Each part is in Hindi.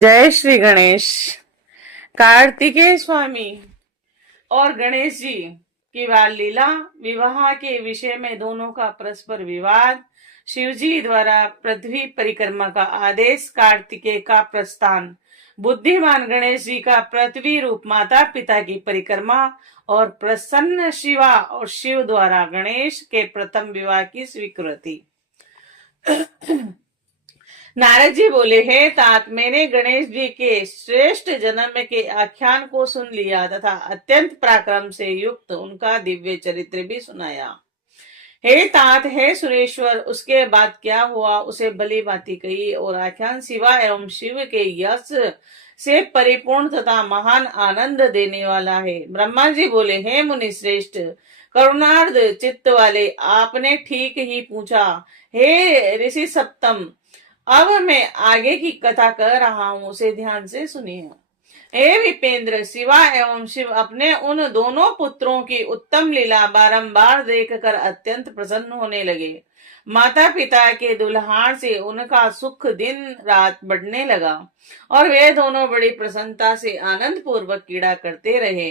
जय श्री गणेश। कार्तिकेय स्वामी और गणेश जी की बाल लीला, विवाह के विषय में दोनों का परस्पर विवाद, शिव जी द्वारा पृथ्वी परिक्रमा का आदेश, कार्तिकेय का प्रस्थान, बुद्धिमान गणेश जी का पृथ्वी रूप माता पिता की परिक्रमा और प्रसन्न शिवा और शिव द्वारा गणेश के प्रथम विवाह की स्वीकृति। नारद जी बोले, हे तात, मैंने गणेश जी के श्रेष्ठ जन्म के आख्यान को सुन लिया तथा अत्यंत पराक्रम से युक्त उनका दिव्य चरित्र भी सुनाया। हे तात, हे सुरेश्वर, उसके बाद क्या हुआ उसे भली भांति कही और आख्यान शिवा एवं शिव के यश से परिपूर्ण तथा महान आनंद देने वाला है। ब्रह्मा जी बोले, हे मुनि श्रेष्ठ, करुणार्ध चित्त वाले, आपने ठीक ही पूछा। हे ऋषि सप्तम, अब मैं आगे की कथा कर रहा हूं, उसे ध्यान से सुनिए। हे विपेंद्र, शिवा एवं शिव अपने उन दोनों पुत्रों की उत्तम लीला बारंबार देखकर अत्यंत प्रसन्न होने लगे। माता पिता के दुल्हार से उनका सुख दिन रात बढ़ने लगा और वे दोनों बड़ी प्रसन्नता से आनंद पूर्वक क्रीड़ा करते रहे।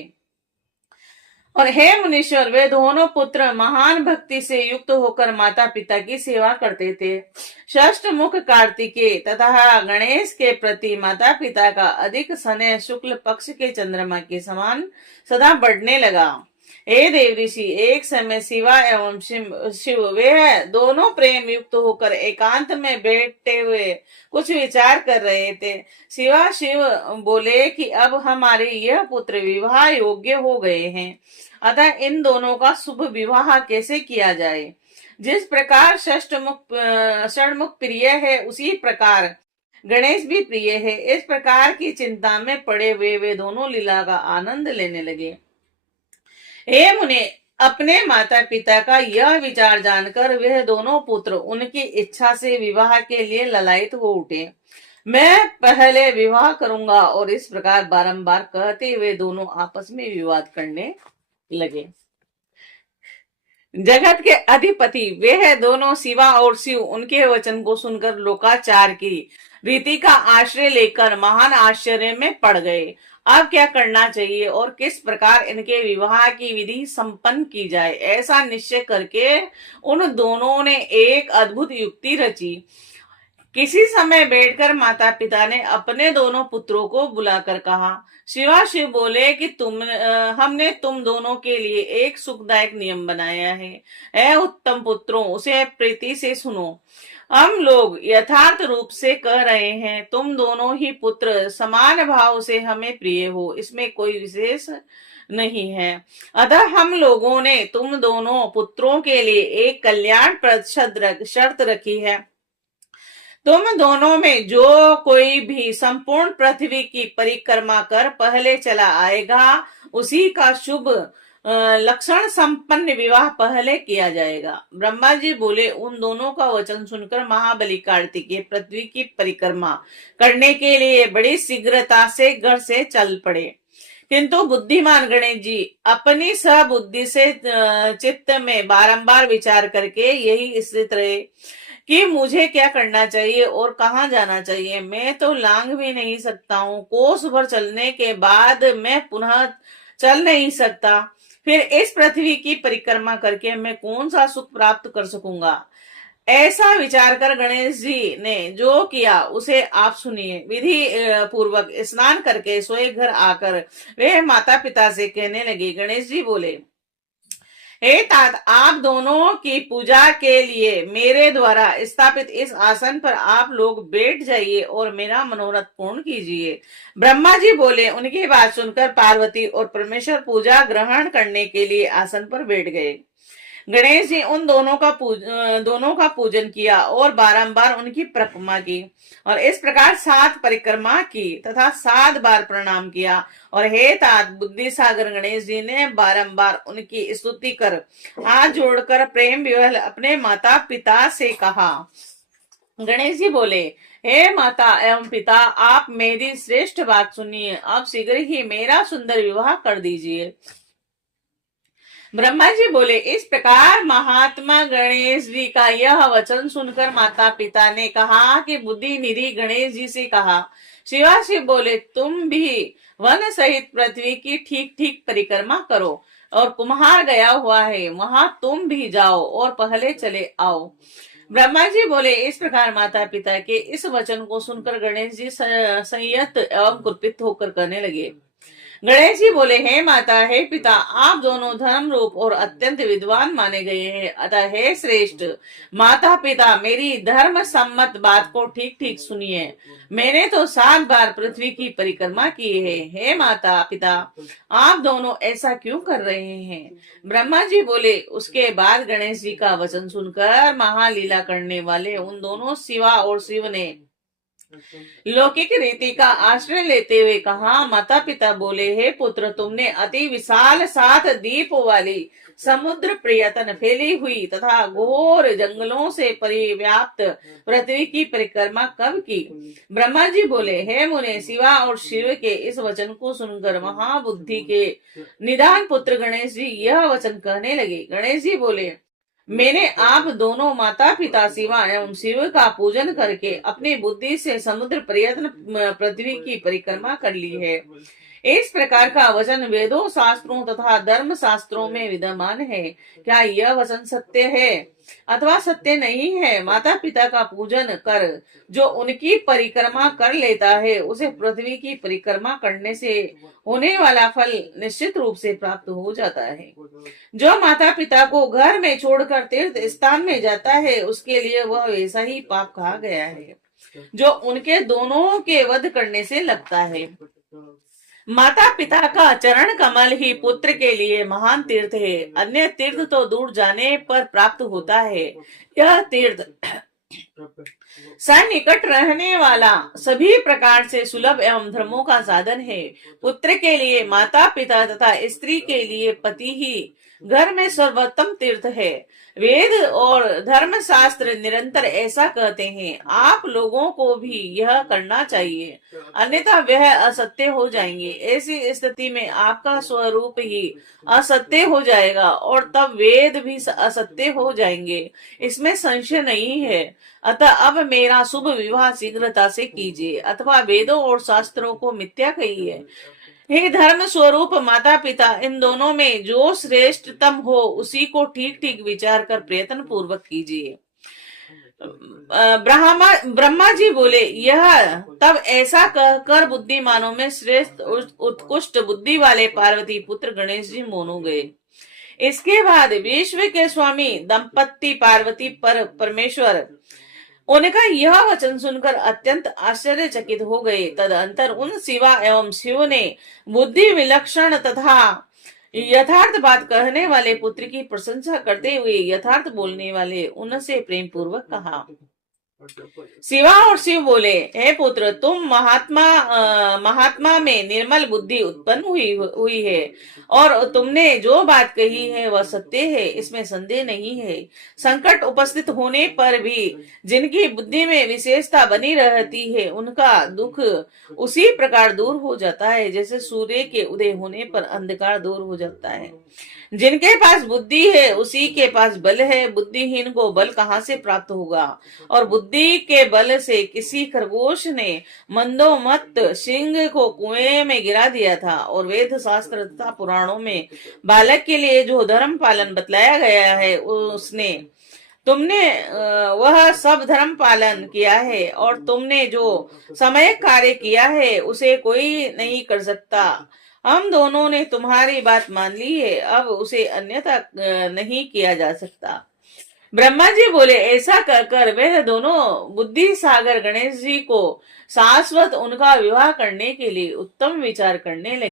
और हे मुनीश्वर, वे दोनों पुत्र महान भक्ति से युक्त होकर माता पिता की सेवा करते थे। षष्ठ मुख कार्तिकेय तथा गणेश के प्रति माता पिता का अधिक स्नेह शुक्ल पक्ष के चंद्रमा के समान सदा बढ़ने लगा। हे देव ऋषि, एक समय शिवा एवं शिव वे दोनों प्रेम युक्त होकर एकांत में बैठे हुए कुछ विचार कर रहे थे। शिवा शिव बोले कि अब हमारे यह पुत्र विवाह योग्य हो गए हैं, अतः इन दोनों का शुभ विवाह कैसे किया जाए। जिस प्रकार षणमुख प्रिय है, उसी प्रकार गणेश भी प्रिय है। इस प्रकार की चिंता में पड़े हुए वे दोनों लीला का आनंद लेने लगे। हे मुने, अपने माता पिता का यह विचार जानकर वह दोनों पुत्र उनकी इच्छा से विवाह के लिए ललायित हो उठे। मैं पहले विवाह करूंगा, और इस प्रकार बारंबार कहते हुए दोनों आपस में विवाद करने लगे। जगत के अधिपति वे दोनों शिवा और शिव उनके वचन को सुनकर लोकाचार की रीति का आश्रय लेकर महान आश्चर्य में पड़ गए। अब क्या करना चाहिए और किस प्रकार इनके विवाह की विधि संपन्न की जाए, ऐसा निश्चय करके उन दोनों ने एक अद्भुत युक्ति रची। किसी समय बैठकर माता पिता ने अपने दोनों पुत्रों को बुलाकर कहा, शिवा शिव बोले कि हमने तुम दोनों के लिए एक सुखदायक नियम बनाया है। ऐ उत्तम पुत्रों, उसे प्रीति से सुनो। हम लोग यथार्थ रूप से कह रहे हैं, तुम दोनों ही पुत्र समान भाव से हमें प्रिय हो, इसमें कोई विशेष नहीं है। अतः हम लोगों ने तुम दोनों पुत्रों के लिए एक कल्याणप्रद शर्त रखी है। तुम दोनों में जो कोई भी संपूर्ण पृथ्वी की परिक्रमा कर पहले चला आएगा, उसी का शुभ लक्षण संपन्न विवाह पहले किया जाएगा। ब्रह्मा जी बोले, उन दोनों का वचन सुनकर महाबली कार्तिकेय पृथ्वी की परिक्रमा करने के लिए बड़ी शीघ्रता से घर से चल पड़े। किंतु बुद्धिमान गणेश जी अपनी सबुद्धि से चित्त में बारंबार विचार करके यही स्थित रहे कि मुझे क्या करना चाहिए और कहाँ जाना चाहिए। मैं तो लांग भी नहीं सकता हूँ, कोस भर चलने के बाद मैं पुनः चल नहीं सकता, फिर इस पृथ्वी की परिक्रमा करके मैं कौन सा सुख प्राप्त कर सकूंगा। ऐसा विचार कर गणेश जी ने जो किया उसे आप सुनिए। विधि पूर्वक स्नान करके सोए घर आकर वे माता पिता से कहने लगे। गणेश जी बोले, हे तात, आप दोनों की पूजा के लिए मेरे द्वारा स्थापित इस आसन पर आप लोग बैठ जाइए और मेरा मनोरथ पूर्ण कीजिए। ब्रह्मा जी बोले। उनकी बात सुनकर पार्वती और परमेश्वर पूजा ग्रहण करने के लिए आसन पर बैठ गए। गणेश जी उन दोनों का पूजन किया और बारंबार उनकी परिक्रमा की, और इस प्रकार 7 परिक्रमा की तथा 7 बार प्रणाम किया। और हे तात, बुद्धि सागर गणेश जी ने बारंबार उनकी स्तुति कर हाथ जोड़कर प्रेम विवल अपने माता पिता से कहा। गणेश जी बोले, हे माता एवं पिता, आप मेरी श्रेष्ठ बात सुनिए। अब शीघ्र ही मेरा सुंदर विवाह कर दीजिए। ब्रह्मा जी बोले। इस प्रकार महात्मा गणेश जी का यह वचन सुनकर माता पिता ने कहा कि बुद्धि निधि गणेश जी से कहा, शिवाशिव बोले, तुम भी वन सहित पृथ्वी की ठीक ठीक परिक्रमा करो, और कुम्हार गया हुआ है, वहां तुम भी जाओ और पहले चले आओ। ब्रह्मा जी बोले, इस प्रकार माता पिता के इस वचन को सुनकर गणेश जी संयत एवं कुपित होकर कहने लगे। गणेश जी बोले, हे माता, हे पिता, आप दोनों धर्म रूप और अत्यंत विद्वान माने गए हैं, अतः हे श्रेष्ठ माता पिता, मेरी धर्म सम्मत बात को ठीक ठीक सुनिए। मैंने तो 7 बार पृथ्वी की परिक्रमा की है। हे माता पिता, आप दोनों ऐसा क्यों कर रहे हैं? ब्रह्मा जी बोले। उसके बाद गणेश जी का वचन सुनकर महालीला करने वाले उन दोनों शिवा और शिव ने लौकिक रीति का आश्रय लेते हुए कहा। माता पिता बोले, हे पुत्र, तुमने अति विशाल 7 द्वीप वाली समुद्र पर्यटन फैली हुई तथा घोर जंगलों से परिव्याप्त पृथ्वी की परिक्रमा कब की? ब्रह्मा जी बोले, हे मुने, शिवा और शिव के इस वचन को सुनकर महाबुद्धि के निदान पुत्र गणेश जी यह वचन कहने लगे। गणेश जी बोले, मैंने आप दोनों माता पिता शिवा एवं शिव का पूजन करके अपनी बुद्धि से समुद्र पर्यटन पृथ्वी की परिक्रमा कर ली है। इस प्रकार का वचन वेदों शास्त्रों तथा धर्म शास्त्रों में विद्यमान है। क्या यह वचन सत्य है अथवा सत्य नहीं है? माता पिता का पूजन कर जो उनकी परिक्रमा कर लेता है, उसे पृथ्वी की परिक्रमा करने से होने वाला फल निश्चित रूप से प्राप्त हो जाता है। जो माता पिता को घर में छोड़कर तीर्थ स्थान में जाता है, उसके लिए वह वैसा ही पाप कहा गया है जो उनके दोनों के वध करने से लगता है। माता पिता का चरण कमल ही पुत्र के लिए महान तीर्थ है। अन्य तीर्थ तो दूर जाने पर प्राप्त होता है। यह तीर्थ सन्निकट रहने वाला, सभी प्रकार से सुलभ एवं धर्मों का साधन है। पुत्र के लिए माता पिता तथा स्त्री के लिए पति ही घर में सर्वोत्तम तीर्थ है। वेद और धर्म शास्त्र निरंतर ऐसा कहते हैं। आप लोगों को भी यह करना चाहिए, अन्यथा वह असत्य हो जाएंगे। ऐसी स्थिति में आपका स्वरूप ही असत्य हो जाएगा और तब वेद भी असत्य हो जाएंगे, इसमें संशय नहीं है। अतः अब मेरा शुभ विवाह शीघ्रता से कीजिए, अथवा वेदों और शास्त्रों को मिथ्या कहिए। हे धर्म स्वरूप माता पिता, इन दोनों में जो श्रेष्ठतम हो उसी को ठीक ठीक विचार कर प्रयत्न पूर्वक कीजिए। ब्रह्मा जी बोले, यह तब ऐसा कहकर बुद्धिमानों में श्रेष्ठ उत्कृष्ट बुद्धि वाले पार्वती पुत्र गणेश जी मौन हो गए। इसके बाद विश्व के स्वामी दंपति पार्वती परमेश्वर उनका यह वचन सुनकर अत्यंत आश्चर्यचकित हो गए। तदंतर उन शिवा एवं शिव ने बुद्धि विलक्षण तथा यथार्थ बात कहने वाले पुत्र की प्रशंसा करते हुए यथार्थ बोलने वाले उनसे प्रेम पूर्वक कहा। शिवा और शिव बोले, हे पुत्र, तुम महात्मा में निर्मल बुद्धि उत्पन्न हुई है और तुमने जो बात कही है वह सत्य है, इसमें संदेह नहीं है। संकट उपस्थित होने पर भी जिनकी बुद्धि में विशेषता बनी रहती है, उनका दुख उसी प्रकार दूर हो जाता है जैसे सूर्य के उदय होने पर अंधकार दूर हो जाता है। जिनके पास बुद्धि है उसी के पास बल है। बुद्धिहीन को बल कहाँ से प्राप्त होगा? और बुद्धि के बल से किसी खरगोश ने मंदोमत्त सिंह को कुएं में गिरा दिया था। और वेद शास्त्र तथा पुराणों में बालक के लिए जो धर्म पालन बतलाया गया है, उसने तुमने वह सब धर्म पालन किया है, और तुमने जो समय कार्य किया है उसे कोई नहीं कर सकता। हम दोनों ने तुम्हारी बात मान ली है, अब उसे अन्यथा नहीं किया जा सकता। ब्रह्मा जी बोले, ऐसा कहकर वह दोनों बुद्धि सागर गणेश जी को शाश्वत उनका विवाह करने के लिए उत्तम विचार करने लगे।